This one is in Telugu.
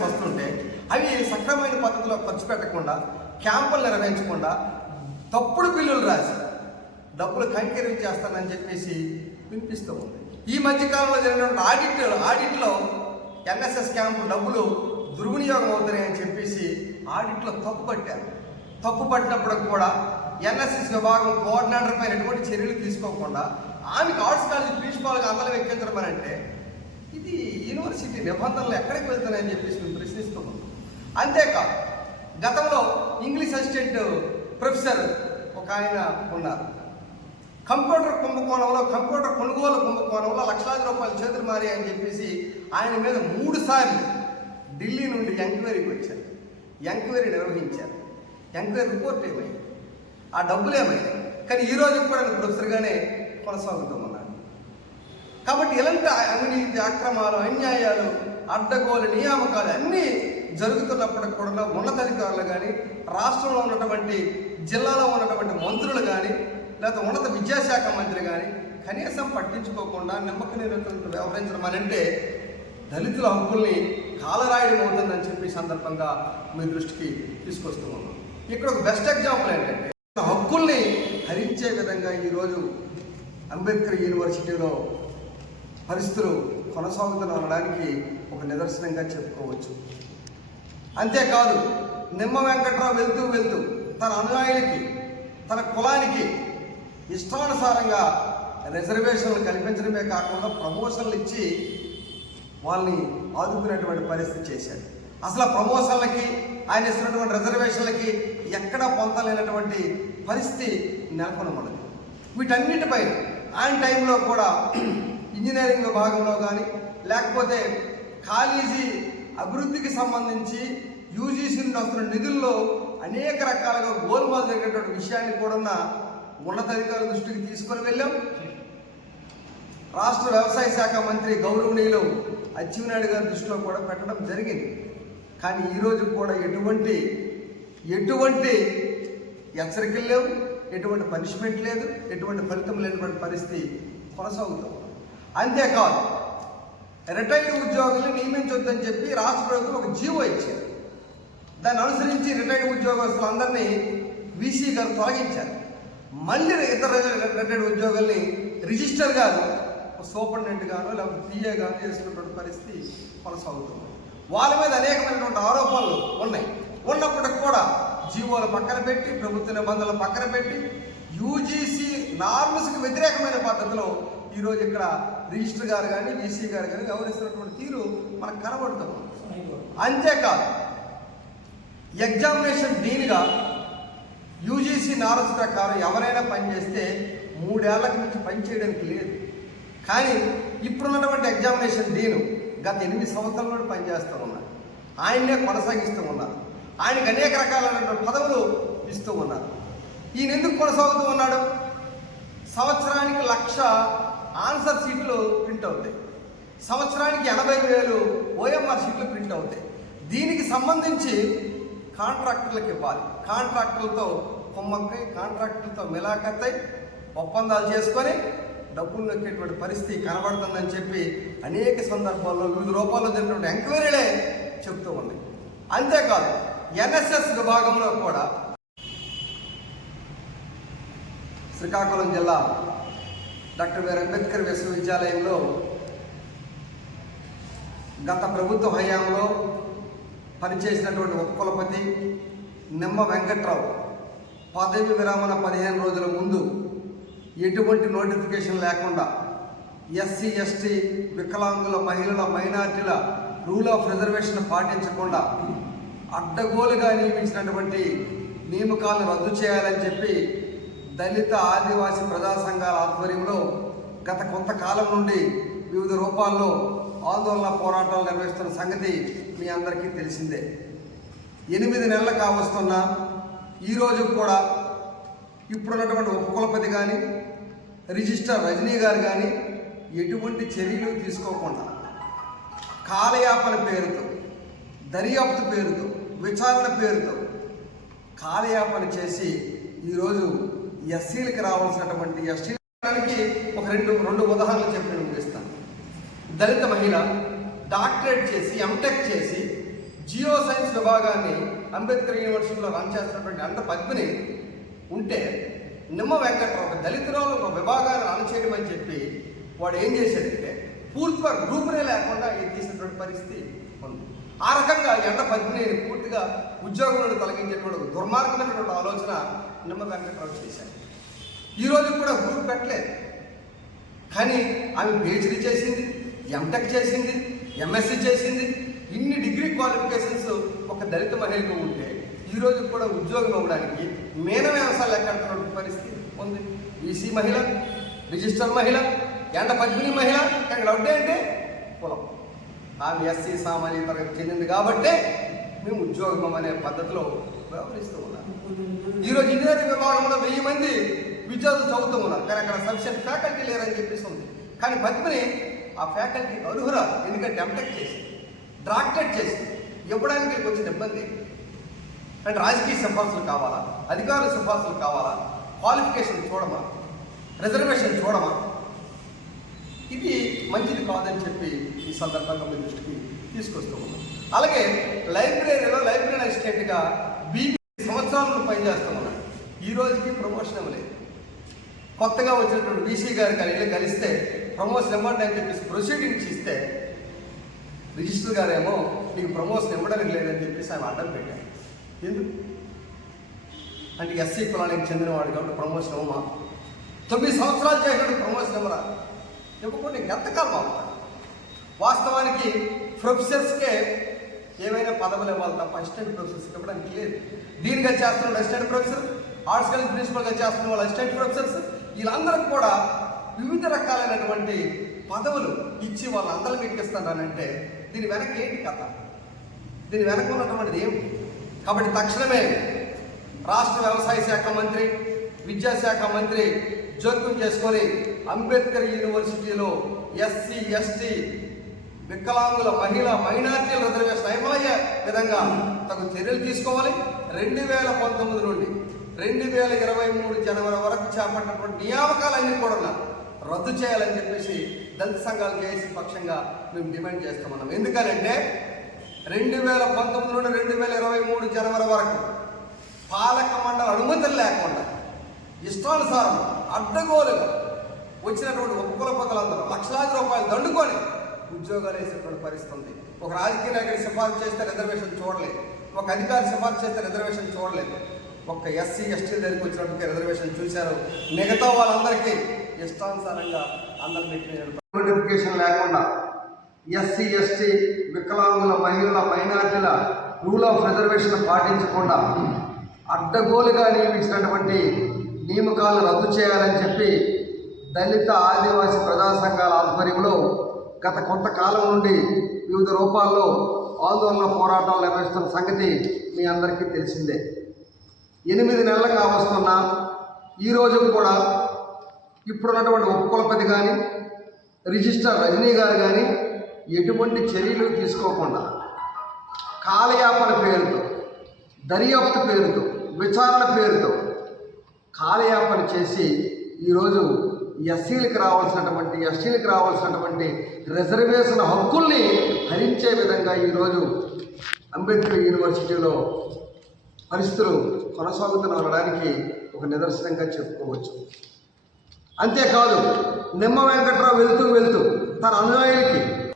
వస్తుంటే అవి సక్రమైన పద్ధతిలో ఖర్చు పెట్టకుండా క్యాంపులు నిర్వహించకుండా తప్పుడు బిల్లులు రాసి డబ్బులు కంకెరీ చేస్తానని చెప్పేసి వినిపిస్తూ ఉంది. ఈ మధ్యకాలంలో జరిగినటువంటి ఆడిట్లో ఎన్ఎస్ఎస్ క్యాంపు డబ్బులు దుర్వినియోగం అవుతున్నాయని చెప్పేసి ఆడిట్లో తప్పు పట్టినప్పుడు కూడా ఎన్ఎస్ఎస్ విభాగం కోఆర్డినేటర్ పైన ఎటువంటి చర్యలు తీసుకోకుండా ఆమెకు ఆర్ట్స్ కాలేజీ ప్రిన్సిపాల్గా అందరం ఎక్కించడం అంటే ఇది యూనివర్సిటీ నిబంధనలు ఎక్కడికి వెళ్తున్నాయని చెప్పేసి మేము ప్రశ్నిస్తున్నాం. అంతేకాదు, గతంలో ఇంగ్లీష్ అసిస్టెంట్ ప్రొఫెసర్ ఒక ఆయన ఉన్నారు. కంప్యూటర్ కొనుగోలు కుంభకోణంలో లక్షలాది రూపాయలు చేతులు మారి అని చెప్పేసి ఆయన మీద 3 సార్లు ఢిల్లీ నుండి ఎంక్వైరీకి వచ్చారు. ఎంక్వైరీ నిర్వహించారు. ఎంక్వైరీ రిపోర్ట్ ఏమైంది, ఆ డబ్బులు ఏమైంది, కానీ ఈ రోజు కూడా ప్రొఫెసర్గానే కొనసాగుతూ ఉన్నాడు. కాబట్టి ఇలాంటి అవినీతి, అక్రమాలు, అన్యాయాలు, అడ్డగోలు నియామకాలు అన్నీ జరుగుతున్నప్పటికి కూడా ఉన్నతాధికారులు కానీ, రాష్ట్రంలో ఉన్నటువంటి జిల్లాలో ఉన్నటువంటి మంత్రులు కానీ, లేకపోతే ఉన్నత విద్యాశాఖ మంత్రి కానీ కనీసం పట్టించుకోకుండా నిమ్మక నీరుతో వ్యవహరించడం అని అంటే దళితుల హక్కుల్ని కాలరాయడం అవుతుందని చెప్పి సందర్భంగా మీ దృష్టికి తీసుకొస్తూ ఉన్నాం. ఇక్కడ ఒక బెస్ట్ ఎగ్జాంపుల్ ఏంటంటే హక్కుల్ని హరించే విధంగా ఈరోజు అంబేద్కర్ యూనివర్సిటీలో పరిస్థితులు కొనసాగుతున్న అనడానికి ఒక నిదర్శనంగా చెప్పుకోవచ్చు. అంతేకాదు, నిమ్మ వెంకట్రావు వెళ్తూ తన అనుయాయులకి, తన కులానికి ఇష్టానుసారంగా రిజర్వేషన్లు కల్పించడమే కాకుండా ప్రమోషన్లు ఇచ్చి వాళ్ళని ఆదుకునేటువంటి పరిస్థితి చేశాడు. అసలు ప్రమోషన్లకి, ఆయన ఇస్తున్నటువంటి రిజర్వేషన్లకి ఎక్కడా పొందలేనటువంటి పరిస్థితి నెలకొనబడింది. వీటన్నిటిపై ఆయన టైంలో కూడా ఇంజనీరింగ్ విభాగంలో కానీ, లేకపోతే కాలేజీ అభివృద్ధికి సంబంధించి యూజీసీ నుండి వస్తున్న నిధుల్లో అనేక రకాలుగా గోల్మాల్ జరిగినటువంటి విషయాన్ని కూడా ఉన్నతాధికారుల దృష్టికి తీసుకొని వెళ్ళాం. రాష్ట్ర వ్యవసాయ శాఖ మంత్రి గౌరవనీయులు అచ్చెన్నాయుడు గారి దృష్టిలో కూడా పెట్టడం జరిగింది. కానీ ఈరోజు కూడా ఎటువంటి హెచ్చరికలు లేవు, ఎటువంటి పనిష్మెంట్ లేదు, ఎటువంటి ఫలితం లేనటువంటి పరిస్థితి కొనసాగుతాం. అంతేకాదు, రిటైర్డ్ ఉద్యోగుల్ని నియమించొద్దని చెప్పి రాష్ట్ర ప్రభుత్వం ఒక జీవో ఇచ్చారు. దాన్ని అనుసరించి రిటైర్డ్ ఉద్యోగస్తులందరినీ వీసీ గారు తొలగించారు. మళ్ళీ ఇతర రిటైర్డ్ ఉద్యోగుల్ని రిజిస్టర్ గారు సూపరింటెండెంట్ గాను లేకపోతే పిఏ గాను చేసుకున్నటువంటి పరిస్థితి కొనసాగుతుంది. వాళ్ళ మీద అనేకమైనటువంటి ఆరోపణలు ఉన్నప్పటికి కూడా జీవోలు పక్కన పెట్టి, ప్రభుత్వ నిబంధనలు పక్కన పెట్టి, యూజీసీ నార్మ్స్కి వ్యతిరేకమైన పద్ధతిలో ఈరోజు ఇక్కడ రిజిస్టర్ గారు కానీ, వీసీ గారు కానీ వ్యవహరిస్తున్నటువంటి తీరు మనకు కనబడుతుంది. అంతేకాదు, ఎగ్జామినేషన్ డీన్గా యూజీసీ నార్మ్స్ ప్రకారం ఎవరైనా పనిచేస్తే 3 ఏళ్లకు మించి పనిచేయడానికి లేదు. కానీ ఇప్పుడున్నటువంటి ఎగ్జామినేషన్ డీను గత 8 సంవత్సరాల నుండి పనిచేస్తూ ఉన్నారు. ఆయన్నే కొనసాగిస్తూ ఉన్నారు. ఆయనకు అనేక రకాలైనటువంటి పదవులు ఇస్తూ ఉన్నారు. ఈయన ఎందుకు కొనసాగుతూ ఉన్నాడు? సంవత్సరానికి 1,00,000 ఆన్సర్ షీట్లు ప్రింట్ అవుతాయి. సంవత్సరానికి 80,000 ఓఎంఆర్ షీట్లు ప్రింట్ అవుతాయి. దీనికి సంబంధించి కాంట్రాక్టర్లకు ఇవ్వాలి. కాంట్రాక్టర్లతో కుమ్మక్కై, కాంట్రాక్టర్లతో మిలాఖత్తై ఒప్పందాలు చేసుకొని డబ్బులు నొక్కేటువంటి పరిస్థితి కనబడుతుందని చెప్పి అనేక సందర్భాల్లో వివిధ రూపాల్లో జరిగినటువంటి ఎంక్వైరీలే చెప్తూ ఉన్నాయి. అంతేకాదు, ఎన్ఎస్ఎస్ విభాగంలో కూడా శ్రీకాకుళం జిల్లా డాక్టర్ బిఆర్ అంబేద్కర్ విశ్వవిద్యాలయంలో గత ప్రభుత్వ హయాంలో పనిచేసినటువంటి ఉపకులపతి నిమ్మ వెంకట్రావు పదవి విరమణ 15 రోజుల ముందు ఎటువంటి నోటిఫికేషన్ లేకుండా ఎస్సీ, ఎస్టీ, వికలాంగుల, మహిళల, మైనార్టీల రూల్ ఆఫ్ రిజర్వేషన్ పాటించకుండా అడ్డగోలుగా నియమించినటువంటి నియామకాలను రద్దు చేయాలని చెప్పి దళిత, ఆదివాసీ ప్రజా సంఘాల ఆధ్వర్యంలో గత కొంతకాలం నుండి వివిధ రూపాల్లో ఆందోళన పోరాటాలు నిర్వహిస్తున్న సంగతి మీ అందరికీ తెలిసిందే. 8 నెలలు కావస్తున్నా ఈరోజు కూడా ఇప్పుడున్నటువంటి ఉపకులపతి కానీ, రిజిస్టర్ రజనీ గారు కానీ ఎటువంటి చర్యలు తీసుకోకుండా కాలయాపన పేరుతో, దర్యాప్తు పేరుతో, విచారణ పేరుతో కాలయాపన చేసి ఈరోజు ఎస్సీలకు రావాల్సినటువంటి ఎస్టీలకి ఒక రెండు ఉదాహరణలు చెప్పి నేను ముగిస్తాను. దళిత మహిళ డాక్టరేట్ చేసి ఎంటెక్ చేసి జియో సైన్స్ విభాగాన్ని అంబేద్కర్ యూనివర్సిటీలో రన్ చేస్తున్నటువంటి అండ పద్మిని ఉంటే నిమ్మ వెంకట్రావు ఒక దళితురాలు ఒక విభాగాన్ని రన్ చేయడం చెప్పి వాడు ఏం చేశాడంటే పూర్తిగా గ్రూపునే లేకుండా తీసినటువంటి పరిస్థితి ఉంది. ఆ రకంగా ఎండ పద్మిని పూర్తిగా ఉద్యోగం నుండి తొలగించేటువంటి దుర్మార్గమైనటువంటి ఆలోచన నిమ్మ వెంకట్రావు చేశాడు. ఈరోజు కూడా గ్రూప్ పెట్టలేదు, కానీ ఆమె పిహెచ్డీ చేసింది, ఎంటెక్ చేసింది, ఎంఎస్సీ చేసింది. ఇన్ని డిగ్రీ క్వాలిఫికేషన్స్ ఒక దళిత మహిళకు ఉంటే ఈరోజు కూడా ఉద్యోగం ఇవ్వడానికి మీన వ్యవసాయాలు ఎక్కడుతున్న పరిస్థితి ఉంది. ఈసీ మహిళ, రిజిస్టర్ మహిళ, ఎండ పద్మిని మహిళ, ఇక్కడ ఉంటే అంటే కులం ఆమె ఎస్సీ సామాన్య తరగతి చెందింది కాబట్టే మేము ఉద్యోగం అనే పద్ధతిలో వ్యవహరిస్తూ ఉన్నాం. ఈరోజు ఇంజనీరింగ్ విభాగంలో 1000 మంది విద్యార్థులు చదువుతూ ఉన్నారు, కానీ అక్కడ సఫిషియెంట్ ఫ్యాకల్టీ లేరని చెప్పేసి ఉంది. కానీ పద్మిని ఆ ఫ్యాకల్టీ అర్హురా, ఎందుకంటే ఎంటెక్ చేసి డాక్టరేట్ చేసి ఇవ్వడానికి వచ్చిన ఇబ్బంది అంటే రాజకీయ సిఫార్సులు కావాలా, అధికారుల సిఫార్సులు కావాలా, క్వాలిఫికేషన్ చూడమా, రిజర్వేషన్ చూడమా, ఇది మంచిది కాదని చెప్పి ఈ సందర్భంగా మీ దృష్టికి తీసుకొస్తూ ఉన్నాం. అలాగే లైబ్రరీలో లైబ్రరీ అసిస్టెంట్గా బీబీ సంవత్సరాలను పనిచేస్తూ ఉన్నాడు. ఈ రోజుకి ప్రమోషన్ ఇవ్వలేదు. కొత్తగా వచ్చినటువంటి బీసీ గారికి కలిస్తే ప్రమోషన్ ఇవ్వండి అని చెప్పేసి ప్రొసీడింగ్స్ ఇస్తే రిజిస్టర్ గారేమో నీకు ప్రమోషన్ ఇవ్వడానికి లేదని చెప్పేసి ఆయన అడ్డం పెట్టారు. ఎందుకు అంటే ఎస్సీ కులానికి చెందినవాడు కాబట్టి ప్రమోషన్ ఇవ్వమా? 9 సంవత్సరాలు చేసినట్టు ప్రమోషన్ ఇవ్వరా? ఇవ్వకుండా ఎంతకాలం అవుతారు? వాస్తవానికి ప్రొఫెసర్స్కే ఏమైనా పదవులు ఇవ్వాలి తప్ప అసిస్టెంట్ ప్రొఫెసర్స్కి ఇవ్వడానికి లేదు. డీన్గా చేస్తున్న అసిస్టెంట్ ప్రొఫెసర్, ఆర్ట్స్ కాలేజ్ ప్రిన్సిపల్గా చేస్తున్న వాళ్ళు అసిస్టెంట్ ప్రొఫెసర్స్, వీళ్ళందరికీ కూడా వివిధ రకాలైనటువంటి పదవులు ఇచ్చి వాళ్ళందరినీ ఎక్కిస్తానంటే దీని వెనక ఏంటి కథ? దీని వెనక ఉన్నటువంటిది ఏమిటి? కాబట్టి తక్షణమే రాష్ట్ర వ్యవసాయ శాఖ మంత్రి, విద్యాశాఖ మంత్రి జోక్యం చేసుకొని అంబేద్కర్ యూనివర్సిటీలో ఎస్సీ, ఎస్టీ, వికలాంగుల, మహిళా, మైనార్టీల రిజర్వేషన్ అమలయ్యే విధంగా తగు చర్యలు తీసుకోవాలి. 2019 నుండి 2023 జనవరి వరకు చేపట్టినటువంటి నియామకాలన్నీ కూడా రద్దు చేయాలని చెప్పేసి దళిత సంఘాలు చేసే పక్షంగా మేము డిమాండ్ చేస్తామన్నాం. ఎందుకనంటే 2019 నుండి 2023 జనవరి వరకు పాలక మండలి అనుమతులు లేకుండా ఇష్టానుసారం అడ్డగోలుగా వచ్చినటువంటి ఉపకులపతులందరూ లక్షలాది రూపాయలు దండుకొని ఉద్యోగాలు వేసేటువంటి పరిస్థితి ఉంది. ఒక రాజకీయ నాయకుడి సిఫార్సు చేస్తే రిజర్వేషన్ చూడలేదు, ఒక అధికారి సిఫార్సు చేస్తే రిజర్వేషన్ చూడలేదు. ఒక్క ఎస్సీ, ఎస్టీ దగ్గరికి వచ్చినప్పటికీ రిజర్వేషన్ చూశారు. మిగతా వాళ్ళందరికీ ఇష్టానుసారంగా అందరినీ నోటిఫికేషన్ లేకుండా ఎస్సీ, ఎస్టీ, వికలాంగుల, మహిళల, మైనార్టీల రూల్ ఆఫ్ రిజర్వేషన్ పాటించకుండా అడ్డగోలుగా నియమించినటువంటి నియామకాలను రద్దు చేయాలని చెప్పి దళిత, ఆదివాసీ ప్రజా సంఘాల ఆధ్వర్యంలో గత కొంతకాలం నుండి వివిధ రూపాల్లో ఆందోళన పోరాటాలు నిర్వహిస్తున్న సంగతి మీ అందరికీ తెలిసిందే. 8 నెలలు కావస్తున్నా ఈరోజు కూడా ఇప్పుడున్నటువంటి ఉపకులపతి కానీ, రిజిస్టర్ రజనీ గారు కానీ ఎటువంటి చర్యలు తీసుకోకుండా కాలయాపన పేరుతో, దర్యాప్తు పేరుతో, విచారణ పేరుతో కాలయాపన చేసి ఈరోజు ఎస్సీలకు రావాల్సినటువంటి, ఎస్టీలకు రావాల్సినటువంటి రిజర్వేషన్ హక్కుల్ని హరించే విధంగా ఈరోజు అంబేద్కర్ యూనివర్సిటీలో పరిస్థితులు కొనసాగుతున్నడానికి ఒక నిదర్శనంగా చెప్పుకోవచ్చు. అంతేకాదు నిమ్మ వెంకట్రావు వెళ్తూ తన అనుయాయులకి